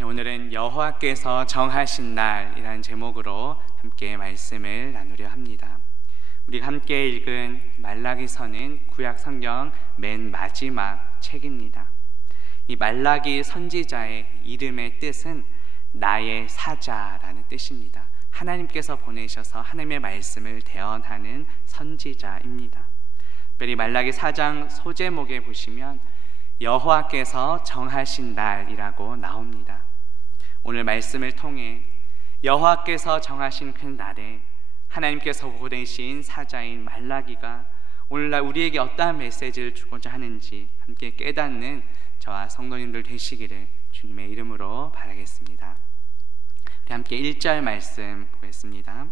오늘은 여호와께서 정하신 날이라는 제목으로 함께 말씀을 나누려 합니다. 우리가 함께 읽은 말라기서는 구약 성경 맨 마지막 책입니다. 이 말라기 선지자의 이름의 뜻은 나의 사자라는 뜻입니다. 하나님께서 보내셔서 하나님의 말씀을 대언하는 선지자입니다. 특별히 말라기 4장 소제목에 보시면 여호와께서 정하신 날이라고 나옵니다. 오늘 말씀을 통해 여호와께서 정하신 그 날에 하나님께서 보내신 사자인 말라기가 오늘날 우리에게 어떠한 메시지를 주고자 하는지 함께 깨닫는 저와 성도님들 되시기를 주님의 이름으로 바라겠습니다. 우리 함께 1절 말씀 보겠습니다.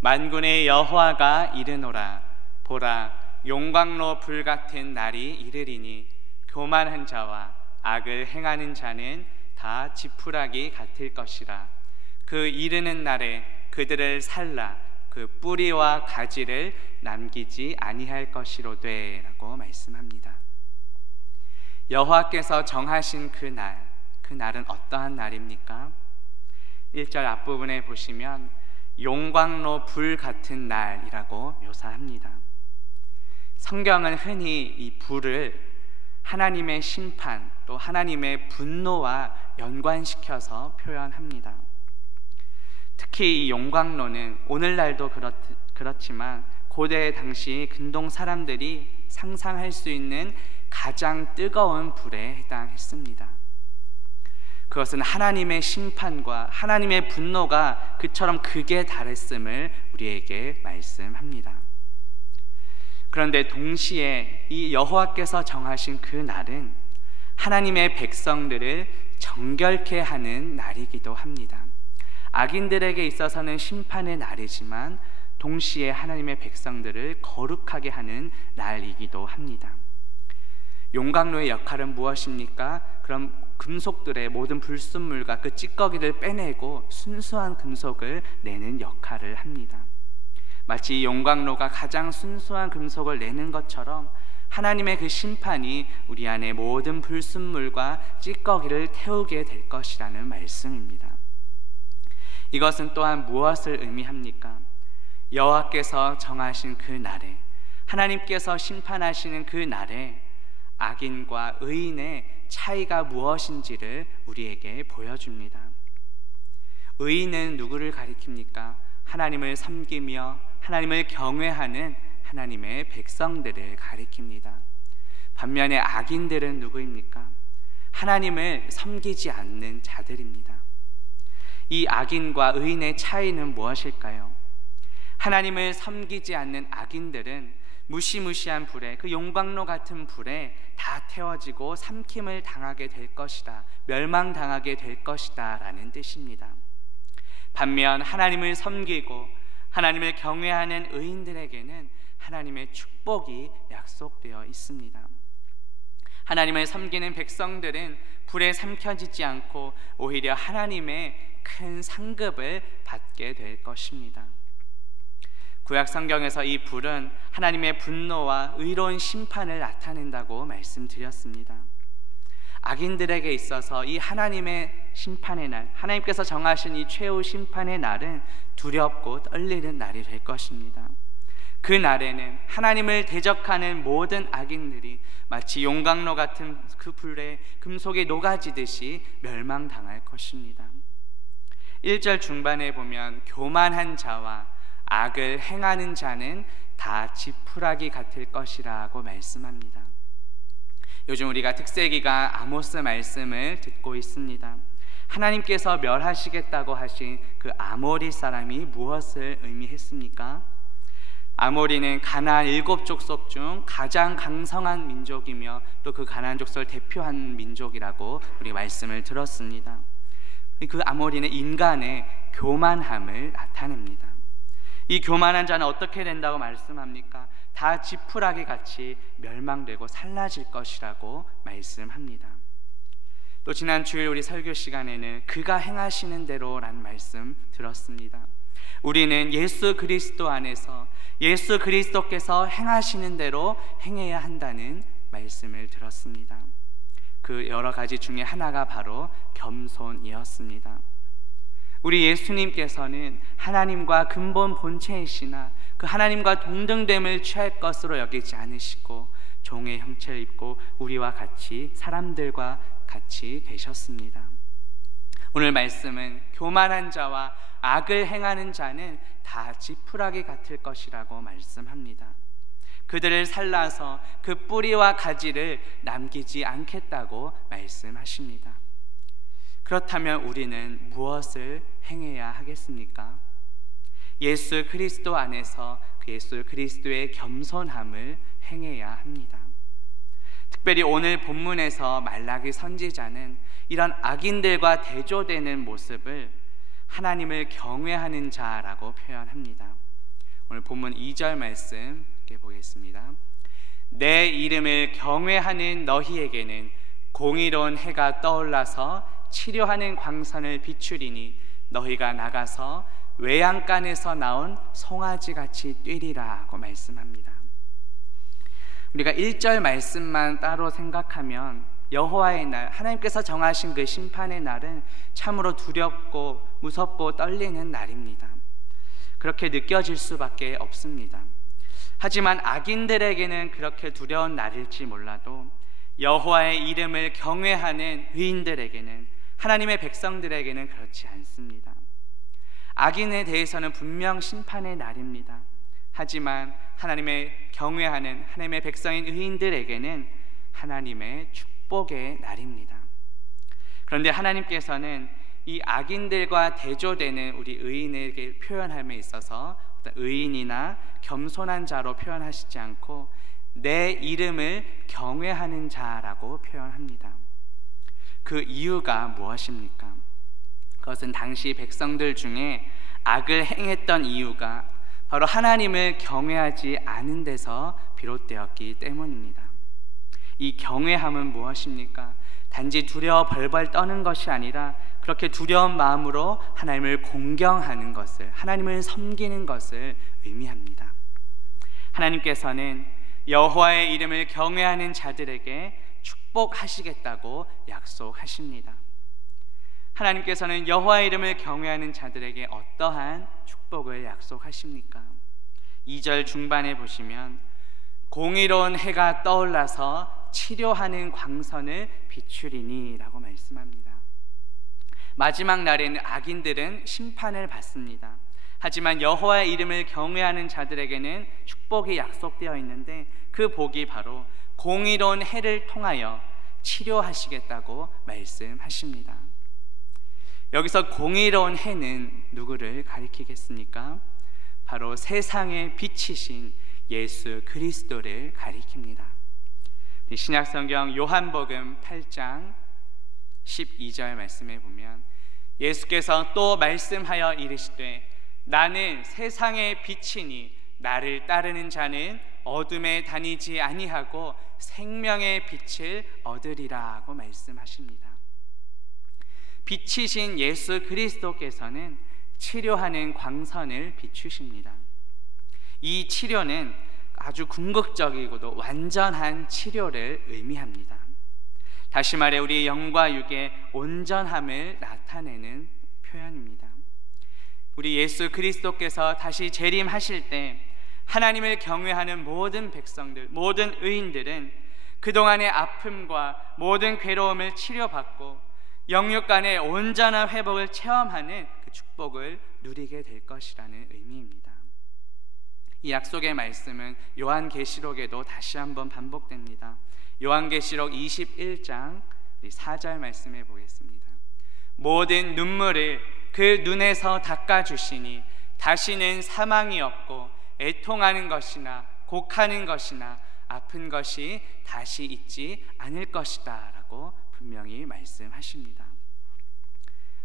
만군의 여호와가 이르노라. 보라, 용광로 불같은 날이 이르리니 교만한 자와 악을 행하는 자는 다 지푸라기 같을 것이라. 그 이르는 날에 그들을 살라 그 뿌리와 가지를 남기지 아니할 것이로되 라고 말씀합니다. 여호와께서 정하신 그 날은 어떠한 날입니까? 1절 앞부분에 보시면 용광로 불 같은 날이라고 묘사합니다. 성경은 흔히 이 불을 하나님의 심판 또 하나님의 분노와 연관시켜서 표현합니다. 특히 이 용광로는 오늘날도 그렇지만 고대 당시 근동 사람들이 상상할 수 있는 가장 뜨거운 불에 해당했습니다. 그것은 하나님의 심판과 하나님의 분노가 그처럼 극에 달했음을 우리에게 말씀합니다. 그런데 동시에 이 여호와께서 정하신 그 날은 하나님의 백성들을 정결케 하는 날이기도 합니다. 악인들에게 있어서는 심판의 날이지만 동시에 하나님의 백성들을 거룩하게 하는 날이기도 합니다. 용광로의 역할은 무엇입니까? 그럼 금속들의 모든 불순물과 그 찌꺼기를 빼내고 순수한 금속을 내는 역할을 합니다. 마치 용광로가 가장 순수한 금속을 내는 것처럼 하나님의 그 심판이 우리 안에 모든 불순물과 찌꺼기를 태우게 될 것이라는 말씀입니다. 이것은 또한 무엇을 의미합니까? 여호와께서 정하신 그 날에, 하나님께서 심판하시는 그 날에 악인과 의인의 차이가 무엇인지를 우리에게 보여줍니다. 의인은 누구를 가리킵니까? 하나님을 섬기며 하나님을 경외하는 하나님의 백성들을 가리킵니다. 반면에 악인들은 누구입니까? 하나님을 섬기지 않는 자들입니다. 이 악인과 의인의 차이는 무엇일까요? 하나님을 섬기지 않는 악인들은 무시무시한 불에, 그 용광로 같은 불에 다 태워지고 삼킴을 당하게 될 것이다, 멸망당하게 될 것이다 라는 뜻입니다. 반면 하나님을 섬기고 하나님을 경외하는 의인들에게는 하나님의 축복이 약속되어 있습니다. 하나님을 섬기는 백성들은 불에 삼켜지지 않고 오히려 하나님의 큰 상급을 받게 될 것입니다. 구약 성경에서 이 불은 하나님의 분노와 의로운 심판을 나타낸다고 말씀드렸습니다. 악인들에게 있어서 이 하나님의 심판의 날, 하나님께서 정하신 이 최후 심판의 날은 두렵고 떨리는 날이 될 것입니다. 그 날에는 하나님을 대적하는 모든 악인들이 마치 용광로 같은 그 불에 금속이 녹아지듯이 멸망당할 것입니다. 1절 중반에 보면 교만한 자와 악을 행하는 자는 다 지푸라기 같을 것이라고 말씀합니다. 요즘 우리가 특세기가 아모스 말씀을 듣고 있습니다. 하나님께서 멸하시겠다고 하신 그 아모리 사람이 무엇을 의미했습니까? 아모리는 가나안 7족속 중 가장 강성한 민족이며 또 그 가나안 족속을 대표한 민족이라고 우리 말씀을 들었습니다. 그 아모리는 인간의 교만함을 나타냅니다. 이 교만한 자는 어떻게 된다고 말씀합니까? 다 지푸라기 같이 멸망되고 살라질 것이라고 말씀합니다. 또 지난 주일 우리 설교 시간에는 그가 행하시는 대로라는 말씀 들었습니다. 우리는 예수 그리스도 안에서 예수 그리스도께서 행하시는 대로 행해야 한다는 말씀을 들었습니다. 그 여러 가지 중에 하나가 바로 겸손이었습니다. 우리 예수님께서는 하나님과 근본 본체이시나 그 하나님과 동등됨을 취할 것으로 여기지 않으시고 종의 형체를 입고 우리와 같이 사람들과 같이 되셨습니다. 오늘 말씀은 교만한 자와 악을 행하는 자는 다 지푸라기 같을 것이라고 말씀합니다. 그들을 살라서 그 뿌리와 가지를 남기지 않겠다고 말씀하십니다. 그렇다면 우리는 무엇을 행해야 하겠습니까? 예수 그리스도 안에서 그 예수 그리스도의 겸손함을 행해야 합니다. 특별히 오늘 본문에서 말라기 선지자는 이런 악인들과 대조되는 모습을 하나님을 경외하는 자라고 표현합니다. 오늘 본문 2절 말씀 보겠습니다. 내 이름을 경외하는 너희에게는 공의로운 해가 떠올라서 치료하는 광선을 비추리니 너희가 나가서 외양간에서 나온 송아지같이 뛰리라고 말씀합니다. 우리가 1절 말씀만 따로 생각하면 여호와의 날, 하나님께서 정하신 그 심판의 날은 참으로 두렵고 무섭고 떨리는 날입니다. 그렇게 느껴질 수밖에 없습니다. 하지만 악인들에게는 그렇게 두려운 날일지 몰라도 여호와의 이름을 경외하는 의인들에게는, 하나님의 백성들에게는 그렇지 않습니다. 악인에 대해서는 분명 심판의 날입니다. 하지만 하나님의 경외하는 하나님의 백성인 의인들에게는 하나님의 축복의 날입니다. 그런데 하나님께서는 이 악인들과 대조되는 우리 의인에게 표현함에 있어서 의인이나 겸손한 자로 표현하시지 않고 내 이름을 경외하는 자라고 표현합니다. 그 이유가 무엇입니까? 그것은 당시 백성들 중에 악을 행했던 이유가 바로 하나님을 경외하지 않은 데서 비롯되었기 때문입니다. 이 경외함은 무엇입니까? 단지 두려워 벌벌 떠는 것이 아니라 그렇게 두려운 마음으로 하나님을 공경하는 것을, 하나님을 섬기는 것을 의미합니다. 하나님께서는 여호와의 이름을 경외하는 자들에게 축복하시겠다고 약속하십니다. 하나님께서는 여호와의 이름을 경외하는 자들에게 어떠한 축복을 약속하십니까? 2절 중반에 보시면 공의로운 해가 떠올라서 치료하는 광선을 비추리니 라고 말씀합니다. 마지막 날에는 악인들은 심판을 받습니다. 하지만 여호와의 이름을 경외하는 자들에게는 축복이 약속되어 있는데 그 복이 바로 공의로운 해를 통하여 치료하시겠다고 말씀하십니다. 여기서 공의로운 해는 누구를 가리키겠습니까? 바로 세상의 빛이신 예수 그리스도를 가리킵니다. 신약성경 요한복음 8장 12절 말씀에 보면 예수께서 또 말씀하여 이르시되 나는 세상의 빛이니 나를 따르는 자는 어둠에 다니지 아니하고 생명의 빛을 얻으리라고 말씀하십니다. 빛이신 예수 그리스도께서는 치료하는 광선을 비추십니다. 이 치료는 아주 궁극적이고도 완전한 치료를 의미합니다. 다시 말해 우리 영과 육의 온전함을 나타내는 표현입니다. 우리 예수 그리스도께서 다시 재림하실 때 하나님을 경외하는 모든 백성들, 모든 의인들은 그동안의 아픔과 모든 괴로움을 치료받고 영육 간의 온전한 회복을 체험하는 그 축복을 누리게 될 것이라는 의미입니다. 이 약속의 말씀은 요한계시록에도 다시 한번 반복됩니다. 요한계시록 21장 4절 말씀해 보겠습니다. 모든 눈물을 그 눈에서 닦아주시니 다시는 사망이 없고 애통하는 것이나 곡하는 것이나 아픈 것이 다시 있지 않을 것이다 라고 분명히 말씀하십니다.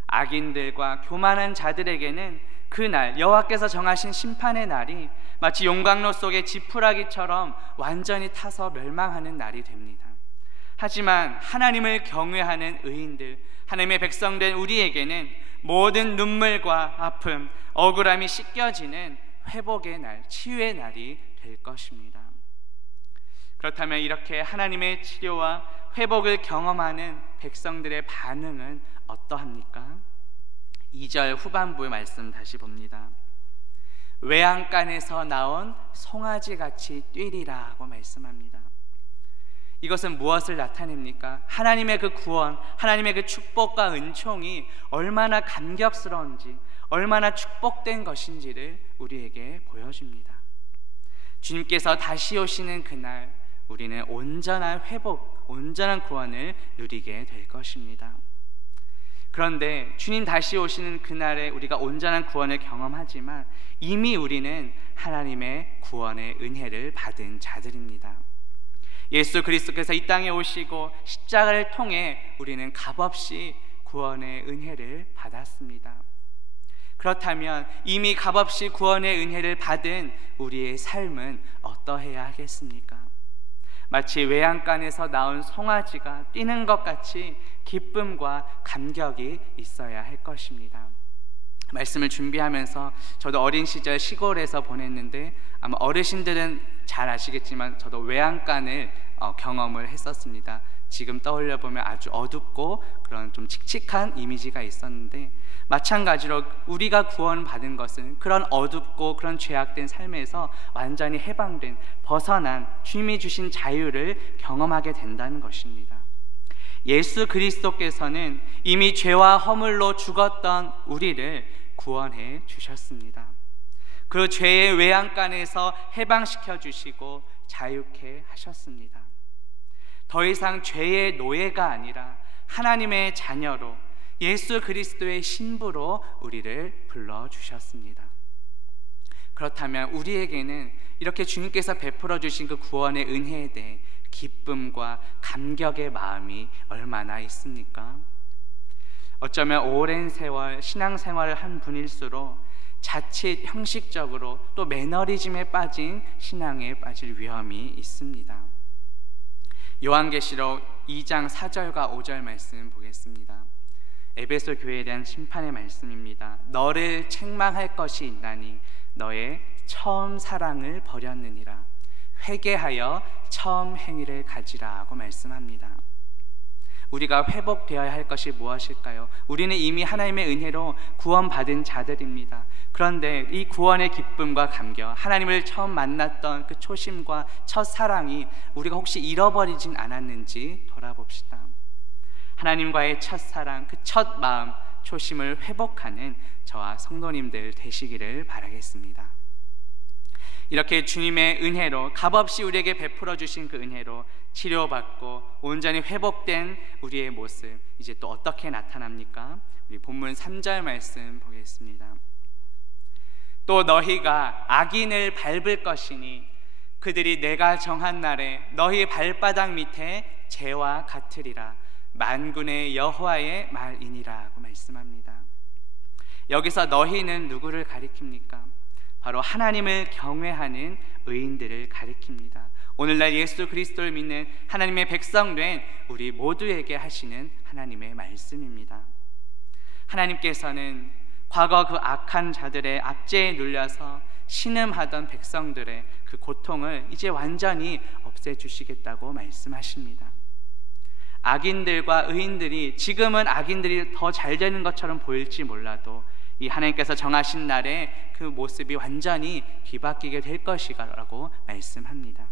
악인들과 교만한 자들에게는 그날 여호와께서 정하신 심판의 날이 마치 용광로 속의 지푸라기처럼 완전히 타서 멸망하는 날이 됩니다. 하지만 하나님을 경외하는 의인들, 하나님의 백성된 우리에게는 모든 눈물과 아픔, 억울함이 씻겨지는 회복의 날, 치유의 날이 될 것입니다. 그렇다면 이렇게 하나님의 치료와 회복을 경험하는 백성들의 반응은 어떠합니까? 2절 후반부의 말씀 다시 봅니다. 외양간에서 나온 송아지같이 뛰리라고 말씀합니다. 이것은 무엇을 나타냅니까? 하나님의 그 구원, 하나님의 그 축복과 은총이 얼마나 감격스러운지, 얼마나 축복된 것인지를 우리에게 보여줍니다. 주님께서 다시 오시는 그날 우리는 온전한 회복, 온전한 구원을 누리게 될 것입니다. 그런데 주님 다시 오시는 그날에 우리가 온전한 구원을 경험하지만 이미 우리는 하나님의 구원의 은혜를 받은 자들입니다. 예수 그리스도께서 이 땅에 오시고 십자가를 통해 우리는 값없이 구원의 은혜를 받았습니다. 그렇다면 이미 값없이 구원의 은혜를 받은 우리의 삶은 어떠해야 하겠습니까? 마치 외양간에서 나온 송아지가 뛰는 것 같이 기쁨과 감격이 있어야 할 것입니다. 말씀을 준비하면서 저도 어린 시절 시골에서 보냈는데 아마 어르신들은 잘 아시겠지만 저도 외양간을 경험을 했었습니다. 지금 떠올려 보면 아주 어둡고 그런 좀 칙칙한 이미지가 있었는데, 마찬가지로 우리가 구원받은 것은 그런 어둡고 그런 죄악된 삶에서 완전히 해방된, 벗어난 주님이 주신 자유를 경험하게 된다는 것입니다. 예수 그리스도께서는 이미 죄와 허물로 죽었던 우리를 구원해 주셨습니다. 그 죄의 외양간에서 해방시켜 주시고 자유케 하셨습니다. 더 이상 죄의 노예가 아니라 하나님의 자녀로, 예수 그리스도의 신부로 우리를 불러주셨습니다. 그렇다면 우리에게는 이렇게 주님께서 베풀어 주신 그 구원의 은혜에 대해 기쁨과 감격의 마음이 얼마나 있습니까? 어쩌면 오랜 세월 신앙생활을 한 분일수록 자칫 형식적으로 또 매너리즘에 빠진 신앙에 빠질 위험이 있습니다. 요한계시록 2장 4절과 5절 말씀 보겠습니다. 에베소 교회에 대한 심판의 말씀입니다. 너를 책망할 것이 있나니 너의 처음 사랑을 버렸느니라. 회개하여 처음 행위를 가지라고 말씀합니다. 우리가 회복되어야 할 것이 무엇일까요? 우리는 이미 하나님의 은혜로 구원받은 자들입니다. 그런데 이 구원의 기쁨과 감격, 하나님을 처음 만났던 그 초심과 첫 사랑이 우리가 혹시 잃어버리진 않았는지 돌아봅시다. 하나님과의 첫 사랑, 그 첫 마음, 초심을 회복하는 저와 성도님들 되시기를 바라겠습니다. 이렇게 주님의 은혜로, 값없이 우리에게 베풀어 주신 그 은혜로 치료받고 온전히 회복된 우리의 모습, 이제 또 어떻게 나타납니까? 우리 본문 3절 말씀 보겠습니다. 또 너희가 악인을 밟을 것이니 그들이 내가 정한 날에 너희 발바닥 밑에 재와 같으리라. 만군의 여호와의 말이니라고 말씀합니다. 여기서 너희는 누구를 가리킵니까? 바로 하나님을 경외하는 의인들을 가리킵니다. 오늘날 예수 그리스도를 믿는 하나님의 백성된 우리 모두에게 하시는 하나님의 말씀입니다. 하나님께서는 과거 그 악한 자들의 압제에 눌려서 신음하던 백성들의 그 고통을 이제 완전히 없애주시겠다고 말씀하십니다. 악인들과 의인들이, 지금은 악인들이 더 잘 되는 것처럼 보일지 몰라도 이 하나님께서 정하신 날에 그 모습이 완전히 뒤바뀌게 될 것이라고 말씀합니다.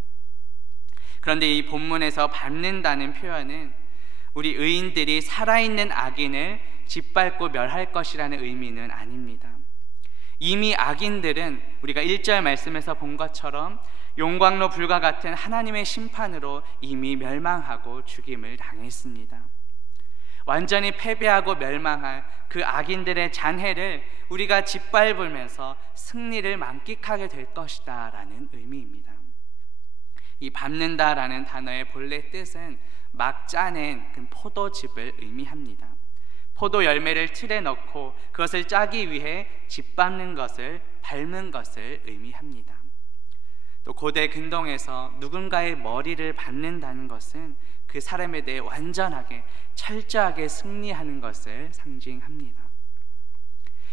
그런데 이 본문에서 밟는다는 표현은 우리 의인들이 살아있는 악인을 짓밟고 멸할 것이라는 의미는 아닙니다. 이미 악인들은 우리가 1절 말씀에서 본 것처럼 용광로 불과 같은 하나님의 심판으로 이미 멸망하고 죽임을 당했습니다. 완전히 패배하고 멸망할 그 악인들의 잔해를 우리가 짓밟으면서 승리를 만끽하게 될 것이다 라는 의미입니다. 이 밟는다라는 단어의 본래 뜻은 막 짜낸 그 포도즙을 의미합니다. 포도 열매를 틀에 넣고 그것을 짜기 위해 짓밟는 것을, 밟는 것을 의미합니다. 또 고대 근동에서 누군가의 머리를 밟는다는 것은 그 사람에 대해 완전하게, 철저하게 승리하는 것을 상징합니다.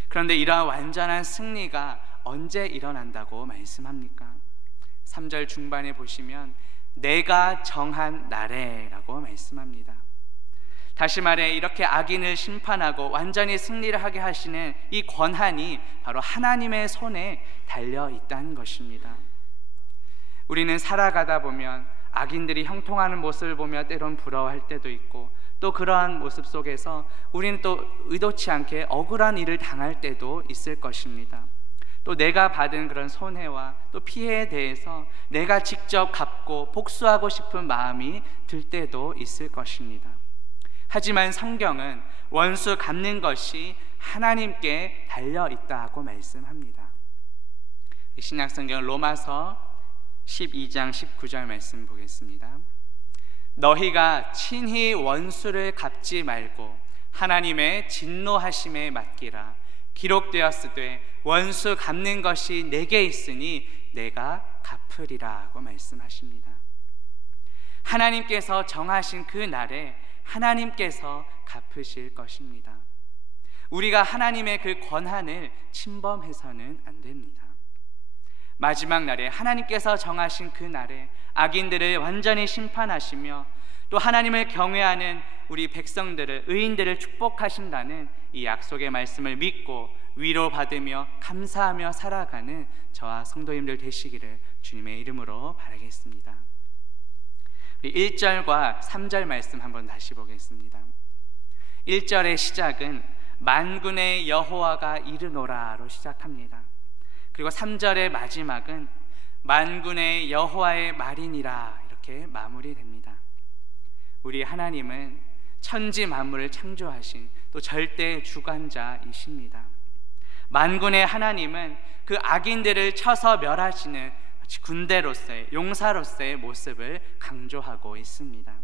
그런데 이러한 완전한 승리가 언제 일어난다고 말씀합니까? 3절 중반에 보시면 내가 정한 날에라고 말씀합니다. 다시 말해 이렇게 악인을 심판하고 완전히 승리를 하게 하시는 이 권한이 바로 하나님의 손에 달려 있다는 것입니다. 우리는 살아가다 보면 악인들이 형통하는 모습을 보며 때론 부러워할 때도 있고, 또 그러한 모습 속에서 우리는 또 의도치 않게 억울한 일을 당할 때도 있을 것입니다. 또 내가 받은 그런 손해와 또 피해에 대해서 내가 직접 갚고 복수하고 싶은 마음이 들 때도 있을 것입니다. 하지만 성경은 원수 갚는 것이 하나님께 달려 있다고 말씀합니다. 신약성경 로마서 12장 19절 말씀 보겠습니다. 너희가 친히 원수를 갚지 말고 하나님의 진노하심에 맡기라. 기록되었으되 원수 갚는 것이 내게 있으니 내가 갚으리라고 말씀하십니다. 하나님께서 정하신 그 날에 하나님께서 갚으실 것입니다. 우리가 하나님의 그 권한을 침범해서는 안 됩니다. 마지막 날에 하나님께서 정하신 그 날에 악인들을 완전히 심판하시며 또 하나님을 경외하는 우리 백성들을, 의인들을 축복하신다는 이 약속의 말씀을 믿고 위로받으며 감사하며 살아가는 저와 성도님들 되시기를 주님의 이름으로 바라겠습니다. 1절과 3절 말씀 한번 다시 보겠습니다. 1절의 시작은 만군의 여호와가 이르노라로 시작합니다. 그리고 3절의 마지막은 만군의 여호와의 말이니라 이렇게 마무리됩니다. 우리 하나님은 천지 만물을 창조하신 또 절대 주관자이십니다. 만군의 하나님은 그 악인들을 쳐서 멸하시는 군대로서의, 용사로서의 모습을 강조하고 있습니다.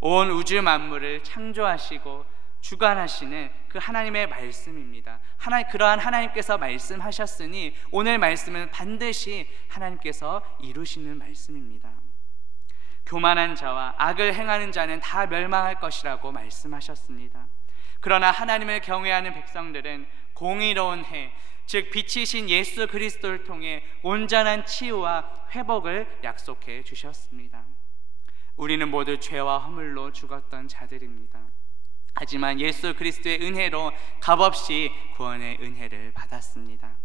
온 우주 만물을 창조하시고 주관하시는 그 하나님의 말씀입니다. 그러한 하나님께서 말씀하셨으니 오늘 말씀은 반드시 하나님께서 이루시는 말씀입니다. 교만한 자와 악을 행하는 자는 다 멸망할 것이라고 말씀하셨습니다. 그러나 하나님을 경외하는 백성들은 공의로운 해, 즉 빛이신 예수 그리스도를 통해 온전한 치유와 회복을 약속해 주셨습니다. 우리는 모두 죄와 허물로 죽었던 자들입니다. 하지만 예수 그리스도의 은혜로 값없이 구원의 은혜를 받았습니다.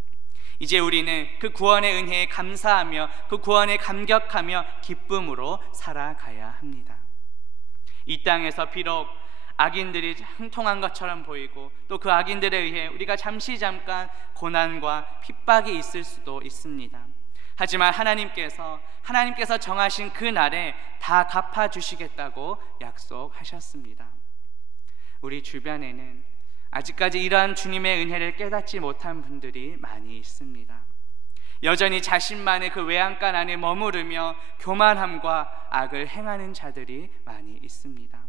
이제 우리는 그 구원의 은혜에 감사하며 그 구원에 감격하며 기쁨으로 살아가야 합니다. 이 땅에서 비록 악인들이 형통한 것처럼 보이고 또 그 악인들에 의해 우리가 잠깐 고난과 핍박이 있을 수도 있습니다. 하지만 하나님께서 정하신 그 날에 다 갚아주시겠다고 약속하셨습니다. 우리 주변에는 아직까지 이러한 주님의 은혜를 깨닫지 못한 분들이 많이 있습니다. 여전히 자신만의 그 외양간 안에 머무르며 교만함과 악을 행하는 자들이 많이 있습니다.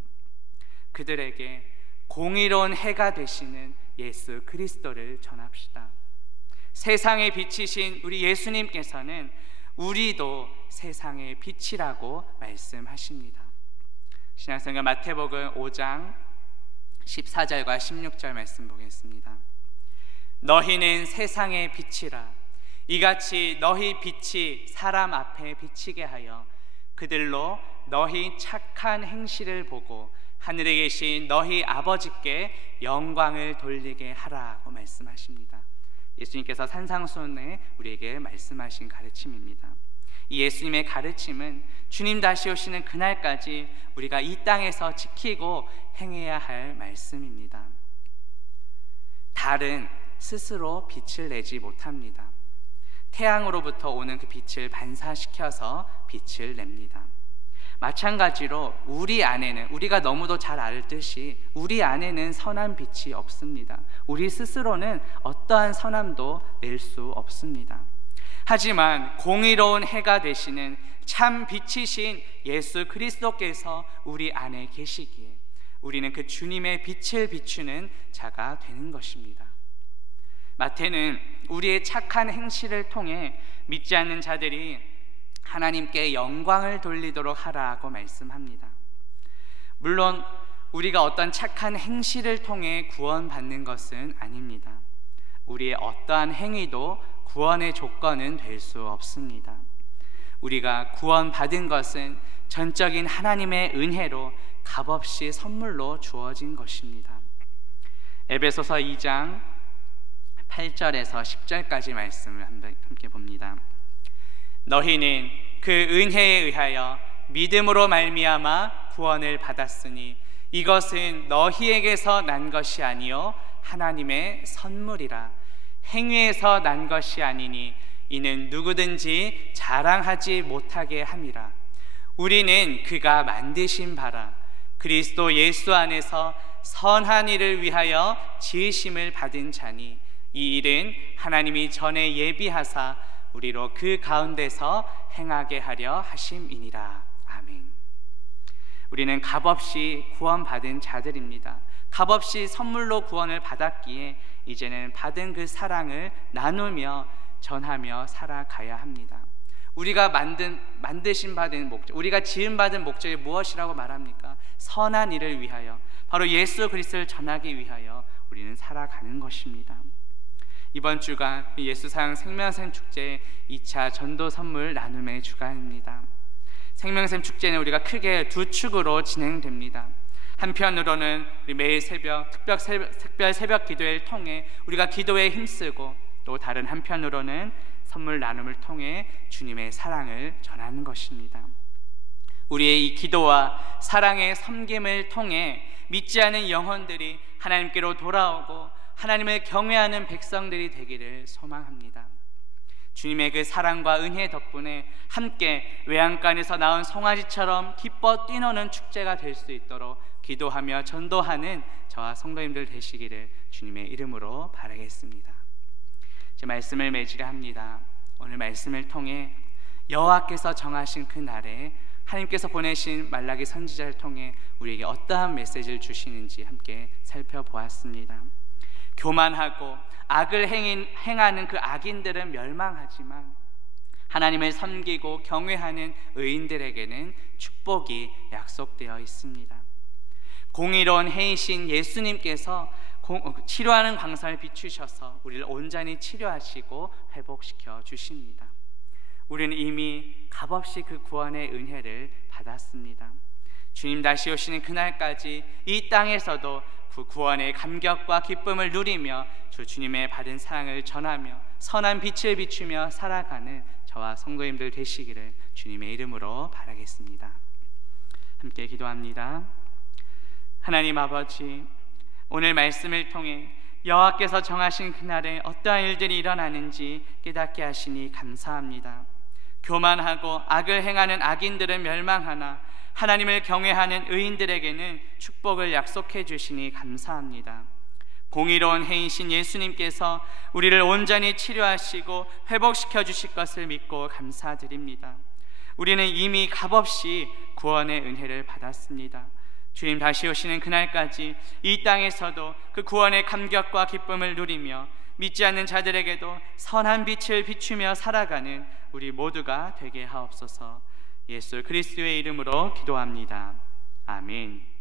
그들에게 공의로운 해가 되시는 예수 그리스도를 전합시다. 세상의 빛이신 우리 예수님께서는 우리도 세상의 빛이라고 말씀하십니다. 신약성경 마태복음 5장 14절과 16절 말씀 보겠습니다. 너희는 세상의 빛이라. 이같이 너희 빛이 사람 앞에 비치게 하여 그들로 너희 착한 행실을 보고 하늘에 계신 너희 아버지께 영광을 돌리게 하라고 말씀하십니다. 예수님께서 산상수훈에 우리에게 말씀하신 가르침입니다. 이 예수님의 가르침은 주님 다시 오시는 그날까지 우리가 이 땅에서 지키고 행해야 할 말씀입니다. 달은 스스로 빛을 내지 못합니다. 태양으로부터 오는 그 빛을 반사시켜서 빛을 냅니다. 마찬가지로 우리 안에는, 우리가 너무도 잘 알듯이 우리 안에는 선한 빛이 없습니다. 우리 스스로는 어떠한 선함도 낼 수 없습니다. 하지만 공의로운 해가 되시는 참 빛이신 예수 그리스도께서 우리 안에 계시기에 우리는 그 주님의 빛을 비추는 자가 되는 것입니다. 마태는 우리의 착한 행실을 통해 믿지 않는 자들이 하나님께 영광을 돌리도록 하라고 말씀합니다. 물론 우리가 어떤 착한 행실을 통해 구원받는 것은 아닙니다. 우리의 어떠한 행위도 구원의 조건은 될 수 없습니다. 우리가 구원받은 것은 전적인 하나님의 은혜로 값없이 선물로 주어진 것입니다. 에베소서 2장 8절에서 10절까지 말씀을 함께 봅니다. 너희는 그 은혜에 의하여 믿음으로 말미암아 구원을 받았으니 이것은 너희에게서 난 것이 아니요 하나님의 선물이라. 행위에서 난 것이 아니니 이는 누구든지 자랑하지 못하게 함이라. 우리는 그가 만드신 바라 그리스도 예수 안에서 선한 일을 위하여 지으심을 받은 자니 이 일은 하나님이 전에 예비하사 우리로 그 가운데서 행하게 하려 하심이니라. 아멘. 우리는 값없이 구원받은 자들입니다. 값없이 선물로 구원을 받았기에 이제는 받은 그 사랑을 나누며 전하며 살아가야 합니다. 우리가 만드신 받은 목적, 우리가 지음 받은 목적이 무엇이라고 말합니까? 선한 일을 위하여, 바로 예수 그리스도를 전하기 위하여 우리는 살아가는 것입니다. 이번 주가 예수 사랑 생명샘 축제의 2차 전도 선물 나눔의 주간입니다. 생명샘 축제는 우리가 크게 두 축으로 진행됩니다. 한편으로는 우리 매일 새벽 특별 새벽 기도회를 통해 우리가 기도에 힘쓰고, 또 다른 한편으로는 선물 나눔을 통해 주님의 사랑을 전하는 것입니다. 우리의 이 기도와 사랑의 섬김을 통해 믿지 않은 영혼들이 하나님께로 돌아오고 하나님을 경외하는 백성들이 되기를 소망합니다. 주님의 그 사랑과 은혜 덕분에 함께 외양간에서 나온 송아지처럼 기뻐 뛰노는 축제가 될 수 있도록 기도하며 전도하는 저와 성도님들 되시기를 주님의 이름으로 바라겠습니다. 제 말씀을 맺으려 합니다. 오늘 말씀을 통해 여호와께서 정하신 그 날에 하나님께서 보내신 말라기 선지자를 통해 우리에게 어떠한 메시지를 주시는지 함께 살펴보았습니다. 교만하고 악을 행하는 그 악인들은 멸망하지만 하나님을 섬기고 경외하는 의인들에게는 축복이 약속되어 있습니다. 공의로운 해이신 예수님께서 치료하는 광선을 비추셔서 우리를 온전히 치료하시고 회복시켜 주십니다. 우리는 이미 값없이 그 구원의 은혜를 받았습니다. 주님 다시 오시는 그날까지 이 땅에서도 그 구원의 감격과 기쁨을 누리며 주님의 받은 사랑을 전하며 선한 빛을 비추며 살아가는 저와 성도님들 되시기를 주님의 이름으로 바라겠습니다. 함께 기도합니다. 하나님 아버지, 오늘 말씀을 통해 여호와께서 정하신 그날에 어떠한 일들이 일어나는지 깨닫게 하시니 감사합니다. 교만하고 악을 행하는 악인들은 멸망하나 하나님을 경외하는 의인들에게는 축복을 약속해 주시니 감사합니다. 공의로운 해이신 예수님께서 우리를 온전히 치료하시고 회복시켜 주실 것을 믿고 감사드립니다. 우리는 이미 값없이 구원의 은혜를 받았습니다. 주님 다시 오시는 그날까지 이 땅에서도 그 구원의 감격과 기쁨을 누리며 믿지 않는 자들에게도 선한 빛을 비추며 살아가는 우리 모두가 되게 하옵소서. 예수 그리스도의 이름으로 기도합니다. 아멘.